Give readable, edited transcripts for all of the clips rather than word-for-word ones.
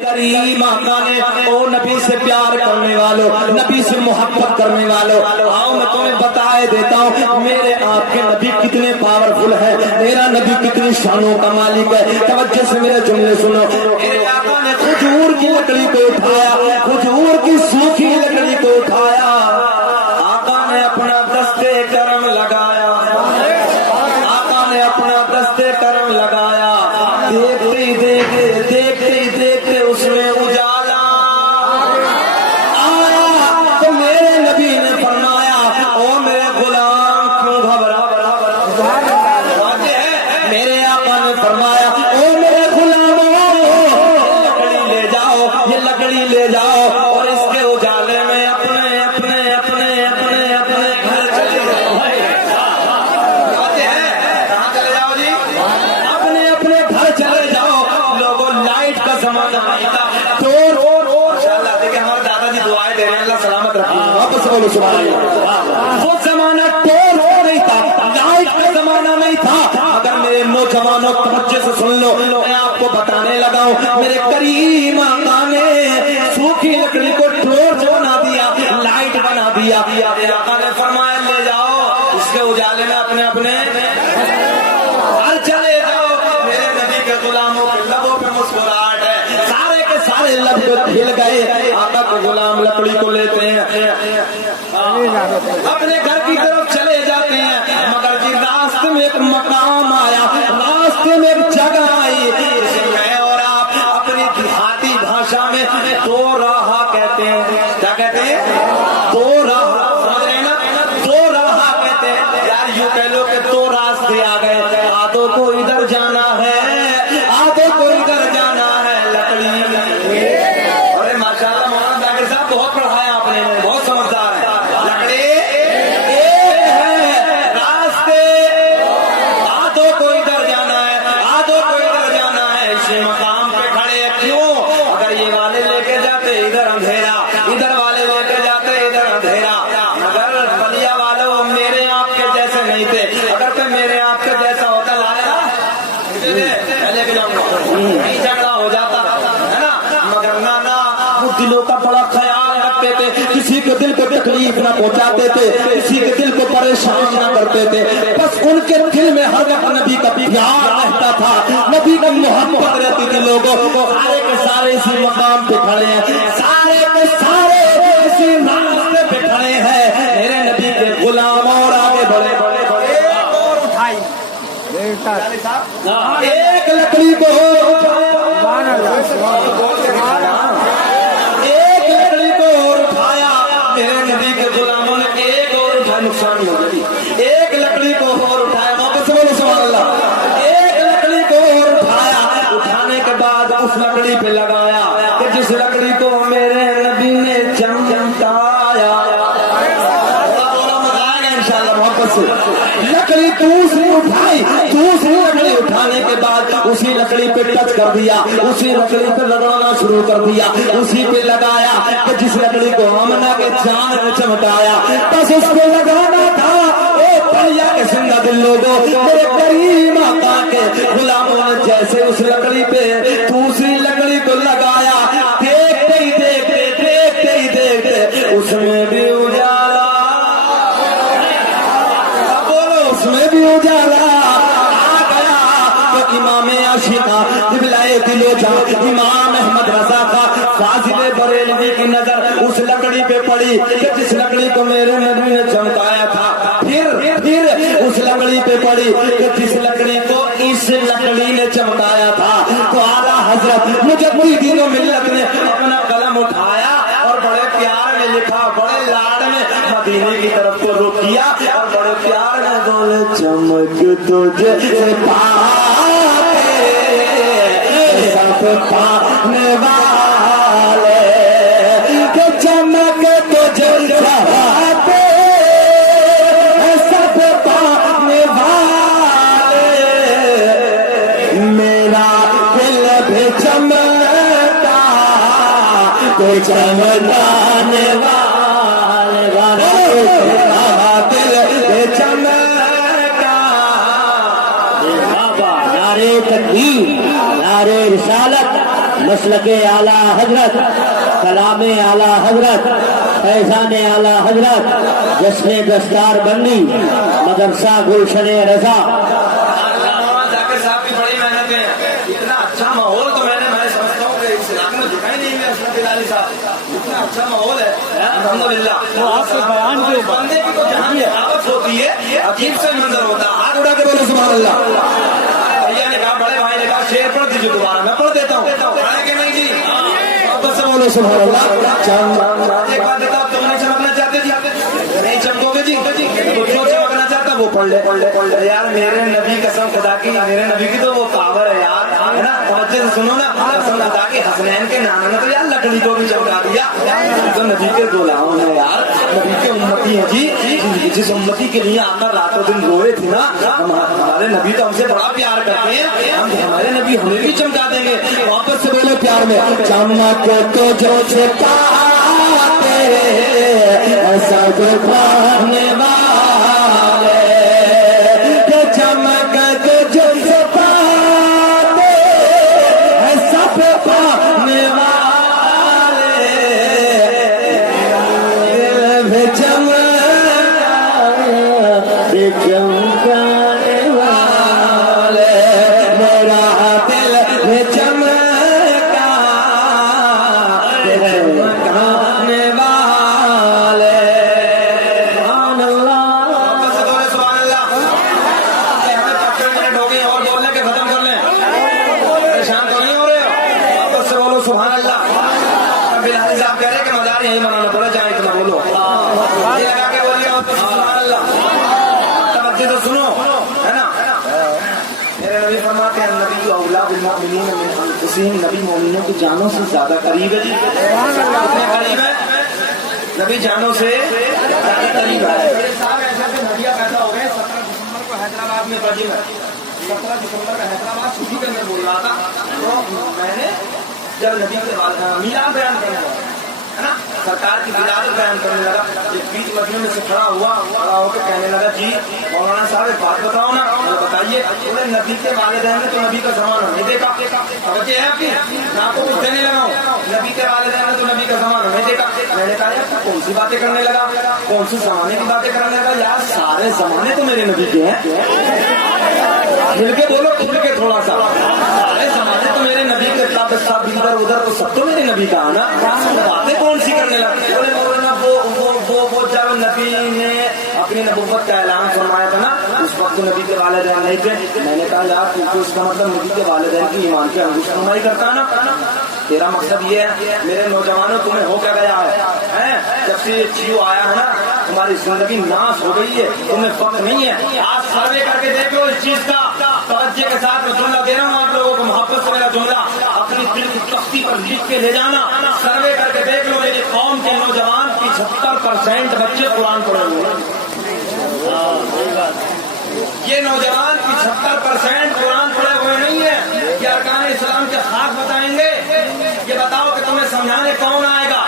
کریم آقا نے او نبی سے پیار کرنے والوں، نبی سے محبت کرنے والوں، آؤ میں تمہیں بتائے دیتا ہوں میرے آپ کے نبی کتنے پاورفل ہے، میرا نبی کتنی شانوں کا مالک ہے۔ توجہ سے میرے جملے سنو۔ میرے آقا نے کھجور کی لکڑی کو اٹھایا، کھجور کی سوکھی لکڑی کو اٹھایا، آقا نے اپنا دستے کرم لگایا، آقا نے اپنا دستے کرم لگایا، دیکھتے ہی دیکھتے اس میں اجالا آیا تو میرے نبی نے فرمایا او میرے غلام کیوں گھبرا، میرے آقا نے فرمایا او میرے غلاموں لکڑی لے جاؤ، یہ لکڑی لے جاؤ اور اس کے اجالے میں اپنے اپنے اپنے اپنے اپنے گھر چلے جاؤ۔ کہاں چلے جاؤ جی؟ اپنے اپنے گھر چلے جاؤ۔ لوگوں لائٹ کا زمانہ نہیں تھا، ماشاءاللہ دیکھیں ہمارے دادا جی دعائیں دے رہے ہیں، اللہ سلامت رکھیں، واپس بولو سبحان اللہ۔ وہ زمانہ ٹور نہیں تھا، لائٹ کا زمانہ نہیں تھا، اگر میرے نوجوانوں توجہ سے سن لو، میں آپ کو بتانے لگا ہوں میرے کریم آقا نے سوکھی لکڑی کو ٹور بنا دیا، لائٹ بنا دیا۔ آقا نے فرمایا لے جاؤ اس کے اجالے میں اپنے اپنے گھر چلے جاؤ۔ میرے نبی کے غلاموں کے لبوں پہ مسکراہٹ ہے، سارے کے سارے لب کھل گئے۔ آقا کے غلام لکڑی کو لیتے ہیں اپنے گھر کی طرف چلے جاتے ہیں، مگر جی راستے میں ایک مقام آیا، راستے میں ایک جگہ آئی جسے میں اور آپ اپنی دیہاتی بھاشا میں دو راہ کہتے ہیں۔ کیا کہتے ہیں؟ دو راہ، سمجھ رہے ہیں نا؟ دو راہ کہتے ہیں یار، یوں کہہ لو کہ دو راستے آ گئے، آدھوں کو ادھر جانا ہے آدھوں کو ادھر جانا ہے۔ لکڑی ارے ماشاءاللہ مولانا ذاکر صاحب بہت پڑھایا آپ نے، بہت سمجھدار ہے۔ لکڑی ایک ہے، راستے آدھوں کو ادھر جانا ہے آدھوں کو ادھر جانا ہے، اسی مقام پہ کھڑے ہیں کیوں؟ اگر یہ والے لے کے جاتے ادھر اندھیرا، ادھر والے لے کے جاتے ادھر اندھیرا، مگر بلیا والوں میرے آپ کے جیسے نہیں تھے، اگر کوئی میرے آپ کے جیسا ہوتا لایا پہلے بھی نہیں جھگڑا ہو جاتا ہے نا، مگر نانا وہ دلوں کا بڑا خیال رکھتے تھے، کسی کے دل کو تکلیف نہ پہنچاتے تھے، کسی کے دل کو پریشان نہ کرتے تھے، بس ان کے دل میں ہر وقت نبی کا پیار رہتا تھا، نبی کی محبت رہتی تھی۔ لوگوں سارے کے سارے اسی مقام پہ کھڑے ہیں، سارے کے سارے اسی راستے پہ کھڑے ہیں، میرے نبی کے غلام اور آگے بڑھے ایک لکڑی کو ایک لکڑی کو اور اٹھایا، میرے نبی کے غلاموں نے ایک اور اٹھایا، نقصان ہو گئی، ایک لکڑی کو اور اٹھایا، موقع سے بولو سبحان اللہ، ایک لکڑی کو اور اٹھایا، اٹھانے کے بعد اس لکڑی پہ لگایا کہ جس لکڑی کو میرے نبی نے چمچمایا، انشاءاللہ محبت سے لکڑی دوسری اٹھائی، دوسری لکڑی اٹھانے کے بعد اسی لکڑی پہ ٹچ کر دیا، اسی لکڑی پہ لگانا شروع کر دیا، اسی پہ لگایا کہ جس لکڑی کو آمنہ کے جان نے چمٹایا، بس اس پہ لگانا تھا۔ اے بھیا کے زندہ دل لوگوں، میرے کریم آقا کے غلاموں نے جیسے اس لکڑی پہ دوسری لکڑی کو لگایا، دیکھتے ہی دیکھتے اس میں بھی اجالا، اس میں بھی اجالا آ گیا۔ تو امام عاشقہ قبلۂ دل و جان امام احمد رضا کا فاضل بریلوی کی نظر اس لکڑی پہ پڑی کہ جس لکڑی کو میرے نبی نے چمکایا تھا، پھر اس لکڑی پہ پڑی کہ جس لکڑی کو اس لکڑی نے چمکایا تھا۔ تو اعلیٰ حضرت مجدد و ملت نے اپنا قلم اٹھایا اور بڑے پیار میں لکھا، بڑے لاڈ میں مدینے کی طرف کو رخ کیا اور بڑے پیار میں بولے چمک تجھے پاتے سب پانے والے، کہ چمک تجھے پاتے سب پانے والے، میرا دل بھی چمکتا تو چمکانے والے، دل بھی چمکتا۔ نعرے تکبیر، نعرے رسالت، مسلک اعلیٰ حضرت، کلام اعلیٰ حضرت، فیضان اعلیٰ حضرت، جشن دستار بندی مدرسہ گلشن رضا. ذاکر صاحب کی بڑی محنت ہے. اتنا اچھا ماحول تو میں سمجھتا ہوں کہ اس علاقے میں دکھائی نہیں ہے. حسن بلالی صاحب اتنا اچھا ماحول ہے الحمدللہ. وہ آپ کے بیان کے بندے کی تو جہاں محبت ہوتی ہے عجیب سے منظر ہوتا ہے. ہاتھ اٹھا کے بولو سبحان اللہ. بھیا نے کہا, بڑے بھائی نے کہا شعر پڑھ دیجیے دوبارہ. میں پڑھ دیتا ہوں. پڑھیں کہ نہیں جی؟ محبت سے بولو سبحان اللہ. ایک بات بتاؤ, تم نہیں چمکنا چاہتے جی؟ نہیں چمکو گے جی؟ جو چمکنا چاہتا وہ پڑھ لے. یار میرے نبی قسم خدا کی, میرے نبی کی تو وہ پاور ہے یار, ہے نا. توجہ سے سنو نا. قسم خدا کی حسنین کے نانا نے تو یار لکڑی کو بھی چمکا دیا. تو نبی کے غلام ہیں یار, نبی کے امتی ہیں جی. جس امتی کے لیے آقا رات و دن روئے تھے نا, ہمارے نبی تو ہم سے بڑا پیار کرتے ہیں. ہمارے نبی ہمیں بھی چمکا دیں گے. واپس سے بولے پیار میں, چمک تو جو چھپاتے ایسا دکھانے والے, چمک تو جو چھپاتے ایسا پانے والے, دل میں چمکانے والے, میرا دل میں چمکانے والے. سبحان اللہ. سبحان اللہ. ہمیں 15 منٹ ہو گئے اور بولنے کے ختم کر لیں. پریشان تو نہیں ہو رہے ہو؟ واپس سے بولو سبحان اللہ. بلالی صاحب کہہ رہے کہ مزار یہی بنانا پڑا, جائیں اتنا بولو. یہ لگا کے بولیے سبحان اللہ. توجہ تو سنو, ہے نا. میرے نبی فرماتے ہیں نبی اولا بالمؤمنین من انفسہم, نبی مومنوں کی جانوں سے زیادہ قریب ہے جی. کتنے قریب ہے نبی جانوں سے زیادہ قریب ہے. میرے صاحب ایسے ایسے ندیاں پیدا ہو گئے. 17 دسمبر کو حیدرآباد میں بجے میں 17 دسمبر کا حیدرآباد چھٹی کے اندر بول رہا تھا. تو میں نے جب نبی کے بعد میلاد بیان کرنے لگا, ہے نا, سرکار کی ولادت بیان کرنے لگا, ایک بیچ مجمع میں سے کھڑا ہو کے کہنے لگا جی مولانا صاحب ایک بات بتاؤ نا. بتائیے. انہیں نبی کے والدین نے تو نبی کا زمانہ نہیں دیکھا. توجہ ہے آپ کی, میں آپ کو کچھ دینے لگا ہوں. نبی کے والدین نے تو نبی کا زمانہ نہیں دیکھا. میں نے کہا یار کون سی باتیں کرنے لگا, کون سی زمانے کی باتیں کرنے لگا. یار سارے زمانے تو میرے نبی کے ہیں. کھل کے بولو, کھل کے تھوڑا سا. سارے زمانے تو میرے نبی کے, سب ادھر ادھر تو سب تو میرے نبی کا ہے نا. باتیں کون سی کرنے لگا. بولے مولانا وہ جب نبی نے اپنی نبوت کا اعلان فرمایا تھا نا, اس وقت نبی کے والدین نہیں تھے. میں نے کہا یار تو اس کا مطلب نبی کے والدین کی ایمان کی انگوشت نمائی کرتا نا. تیرا مقصد یہ ہے میرے نوجوانوں تمہیں ہو کیا گیا ہے, جب سے یہ جیو آیا ہے نا تمہاری زندگی ناش ہو گئی ہے, تمہیں وقت نہیں ہے. آج سروے کر کے دیکھ لو اس چیز کا. توجہ کے ساتھ میں جملہ دے رہا ہوں آپ لوگوں کو, محبت سے میرا جملہ اپنی دل کی تختی پر لکھ کے لے جانا. سروے کر کے دیکھ لو میری قوم کے نوجوان 75% بچے قرآن پڑھے ہوئے. یہ نوجوان 75% قرآن پڑھے ہوئے نہیں ہے. یہ ارکان اسلام کے خاص بتائیں گے. یہ بتاؤ کہ تمہیں سمجھانے کون آئے گا.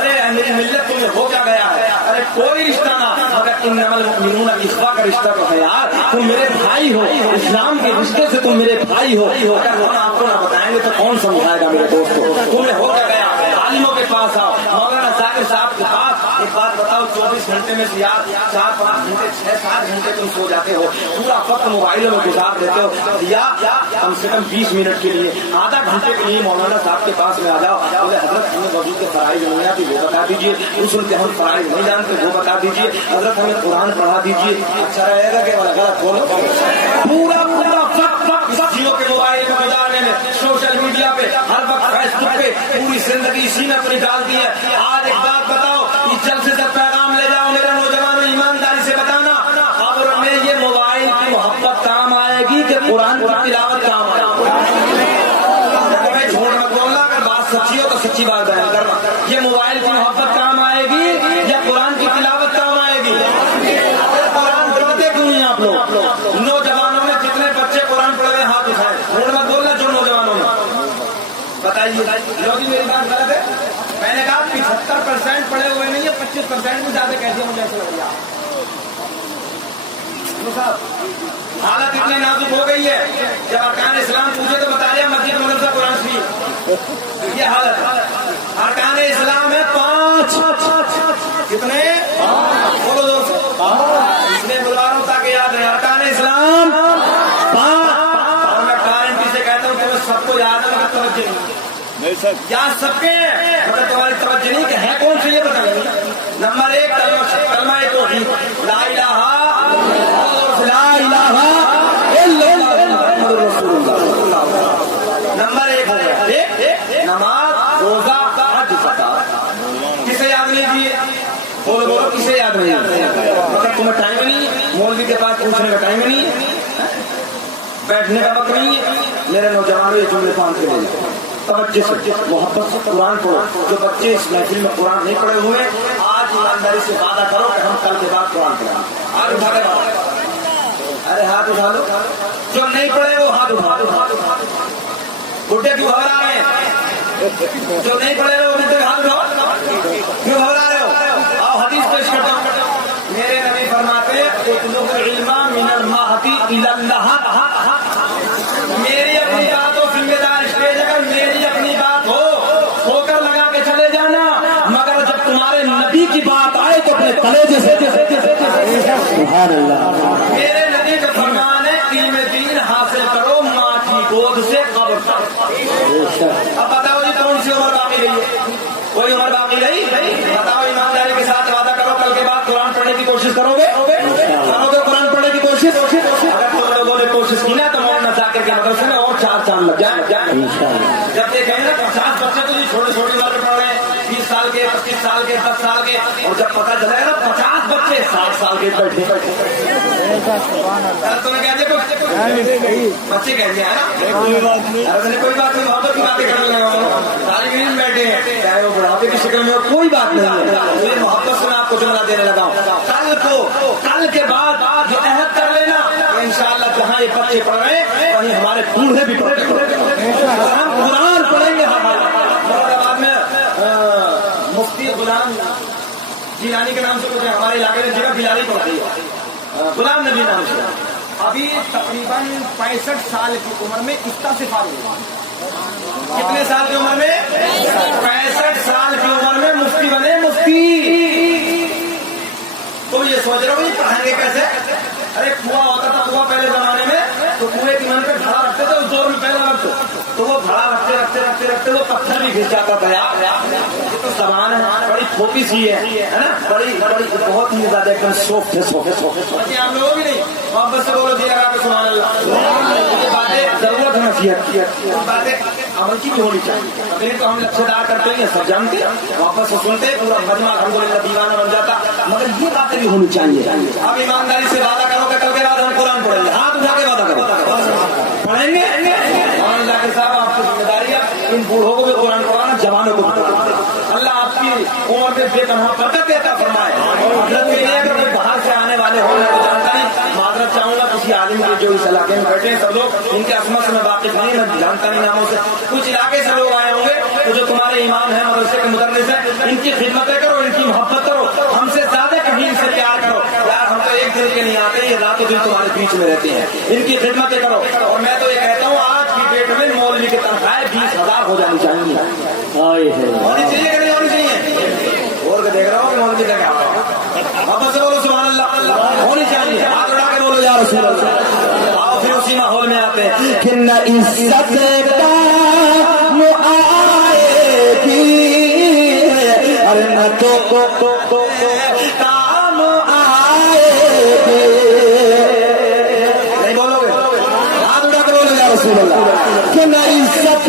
ارے میری ملت تمہیں ہو کیا گیا ہے. ارے کوئی رشتہ نہ, مگر انما المؤمنون اخوہ کا رشتہ تو ہے یار. تم میرے بھائی ہو, اسلام کے رشتے سے تم میرے بھائی ہو. اگر ہم آپ کو نہ بتائیں گے تو کون سمجھائے گا میرے دوستوں. تمہیں ہو کیا گیا. عالموں کے پاس آؤ, مولانا ذاکر صاحب کے پاس. ایک بات بتاؤ, 24 گھنٹے میں سے یار 4-5 گھنٹے 6-7 گھنٹے تم سو جاتے ہو, پورا وقت موبائلوں میں گزار دیتے ہو. یا کم سے کم 20 منٹ کے لیے, آدھا گھنٹے کے لیے مولانا صاحب کے پاس میں آ جاؤ. بولے حضرت ہمیں وضو کے فرائض نہیں آتی وہ بتا دیجیے. غسل کے ہم فرائض نہیں جانتے وہ بتا دیجیے. حضرت ہمیں قرآن پڑھا دیجیے. اچھا رہے گا کہ غلط بولو. پورا وقت جیو کے موبائل میں گزارنے میں, سوشل میڈیا پہ ہر وقت فیس بک پہ پوری زندگی اسی میں اپنی ڈال دی ہے. آج ایک بات بتاؤ, اس جلسے سے پیغام لے جاؤ میرے نوجوانوں, ایمانداری سے بتانا خبر میں یہ موبائل کی محبت کام آئے گی کہ قرآن کی تلاوت کام آئے گی. جھوٹ مت بولنا, اگر بات سچی ہو تو سچی بات بیان کرنا. یہ موبائل کی محبت کام آئے گی یا قرآن کی تلاوت کام آئے گی. قرآن پڑھتے کیوں ہیں آپ لوگ؟ نوجوانوں میں جتنے بچے قرآن پڑھ رہے ہاتھ اٹھائے. جھوٹ مت بولنا. جو نوجوانوں میں بتائیے لوگ میری بات غلط ہے. میں نے کہا 75% پڑھے ہوئے نہیں ہے, 25% میں زیادہ کیسے مجھے ایسے لگ رہا. حالت اتنی نازک ہو گئی ہے, جب ارکان اسلام پوچھے تو بتا دیا مسجد مدرسہ قرآن شریف. یہ حالت ارکان اسلام ہے 5. کتنے؟ بولو دوست. اس لیے بلا رہا ہوں تاکہ یاد رہے. ارکان اسلام 5. اور میں گارنٹی سے کہتا ہوں کہ سب کو یاد ہے. توجہ یاد سب کے مگر تمہاری توجہ نہیں کہ ہے کون سی یہ بتائیں. نمبر 1 کلمہ توحید لا الہ الا اللہ محمد رسول اللہ. نمبر 1 نماز روزہ حج زکات. کسے یاد نہیں دیے؟ بولو کسے یاد نہیں؟ مگر تمہیں ٹائم نہیں, مولوی کے پاس پوچھنے کا ٹائم نہیں, بیٹھنے کا وقت نہیں. میرے نوجوانوں یہ جملے 5 کے لے جائیں. توجہ سے محبت سے قرآن پڑھو. جو بچے اس محفل میں قرآن نہیں پڑھے ہوئے آج ایمانداری سے وعدہ کرو کہ ہم کل کے بعد قرآن پڑھیں. آج اٹھا کے بات. ارے ہاتھ اٹھا لو. جو نہیں پڑھے وہ ہاتھ اٹھا لو. بڈھے کیوں گھبرا رہے ہیں؟ جو نہیں پڑھے وہ ہاتھ اٹھاؤ. کیوں گھبرا رہے ہو؟ آؤ حدیث پیش کرتا ہوں. میرے نبی فرماتے اطلب العلم من المہد الی اللہ. میری اپنی بات ہو, ذمہ دار اسٹیج اگر میری اپنی بات ہو کر لگا کے چلے جانا. مگر جب تمہارے نبی کی بات آئے تو اپنے کلیجے سے سبحان اللہ. میرے نبی کا فرمان ہے علم دین حاصل کرو ماں کی گود سے قبر تک. اب بتاؤ جی کون سی عمر باقی رہی ہے؟ کوئی عمر باقی رہی؟ بتاؤ ایمانداری کے ساتھ وعدہ کرو کل کے بعد قرآن پڑھنے کی کوشش کرو گے قرآن پڑھنے کی کوشش. اگر تم لوگوں نے کوشش کی نا تو مولانا ذاکر کے مدرسے میں اور 4 چاند لگ جائیں. جب دیکھیں نا 50 بچے تو چھوٹے چھوٹے والے پڑھ رہے ہیں, 20 سال کے, 25 سال کے, 10 سال کے, اور جب پتا چلے گا نا 50 بچے 60 سال کے بیٹھے تمہیں کہتے بچے کہتے ہیں نا. کوئی بات نہیں, محبت کی باتیں کرنے لگا ہوں. طالب علم بیٹھے ہیں چاہے وہ بڑھاپے کی شکل میں ہو, کوئی بات نہیں ہے. محبت سے میں آپ کو جملہ دینے لگا ہوں. کل کے بعد جو عہد کر لینا انشاءاللہ جہاں یہ بچے پڑھ رہے ہیں وہیں ہمارے بوڑھے بھی پڑھیں گے. ہم قرآن پڑھیں گے. حیدرآباد میں مفتی غلام جیلانی کے نام سے کچھ ہمارے علاقے میں جگہ بلالی پڑتی ہے, غلام نبی نام سے. ابھی تقریباً 65 سال کی عمر میں افتا سے فارغ ہوا. کتنے سال کی عمر میں؟ 65 سال کی عمر میں مفتی بنے. مفتی تم یہ سوچ رہے ہو یہ پڑھائیں گے کیسے؟ ارے کنواں ہوتا تھا کنواں پہلے زمانے میں, تو کنویں کے من پہ گھڑا رکھتے تھے اس دور میں پہلے وقت, تو وہ گھڑا رکھتے وہ پتھر بھی گھس جاتا تھا. یہ تو زبان ہے بڑی چھوٹی سی ہے نا, بڑی بہت ہی زیادہ ایک دم سوفٹ ہے. آپ لوگوں بھی نہیں محبت سے بولو دیا آپ سبحان اللہ. یہ باتیں ضرورت ہے نصیحت کی, باتیں عمل کی بھی ہونی چاہیے. پھر تو ہم لچھے دار کرتے ہیں سب جانتے, واپس سے سنتے پورا مجمع الحمدللہ دیوانہ بن جاتا. مگر یہ باتیں بھی ہونی چاہیے. اب ایمانداری سے وعدہ کرو کہ کل کے بعد ہم قرآن پڑھیں گے. ہاتھ اٹھا کے وعدہ کرو پڑھیں گے. ذاکر صاحب آپ کی ذمہ داری ہے ان بوڑھوں کو بھی قرآن پڑھانا, جوانوں کو بھی پڑھانا. اللہ آپ کی عمر میں بے پناہ برکت دیتا فرمائے. حضرت کے لیے اگر کوئی باہر سے آنے والے ہوں میں جانتا نہیں, معذرت چاہوں گا کسی عالم کے جو اس علاقے میں بیٹھے ہیں سب لوگ ان کے عصمت سے میں واقف نہیں, میں جانتا نہیں ناموں سے. کچھ علاقے سے لوگ آئے ہوں گے تو جو تمہارے امام ہیں مدرسے کے مدرس ہیں ان کی خدمتیں کرو, ان کی محبت کرو, ہم سے زیادہ کہیں ان سے پیار کرو. یار ہم تو ایک دن کے نہیں آتے, یہ رات و دن تمہارے بیچ میں رہتے ہیں. ان کی خدمتیں کرو. اور میں تو یہ کہتا ہوں آج کی ڈیٹ میں مولوی کی تنخواہیں 20,000 ہو جانی چاہیے. ہونی چاہیے کہ نہیں ہونی چاہیے؟ اور دیکھ رہا ہوں کہ مولوی کا کیا واپس سے بولو سبحان اللہ. ہونی چاہیے. ہاتھ اٹھا کے بولو یا رسول اللہ. آؤ پھر اسی ماحول میں آتے ہیں کہ نہ عزت کام آئے گی, ارے نہ تو کام آئے گی. نہیں بولو گے؟ ہاتھ اٹھا کے بولو یا رسول اللہ. کہ نہ عزت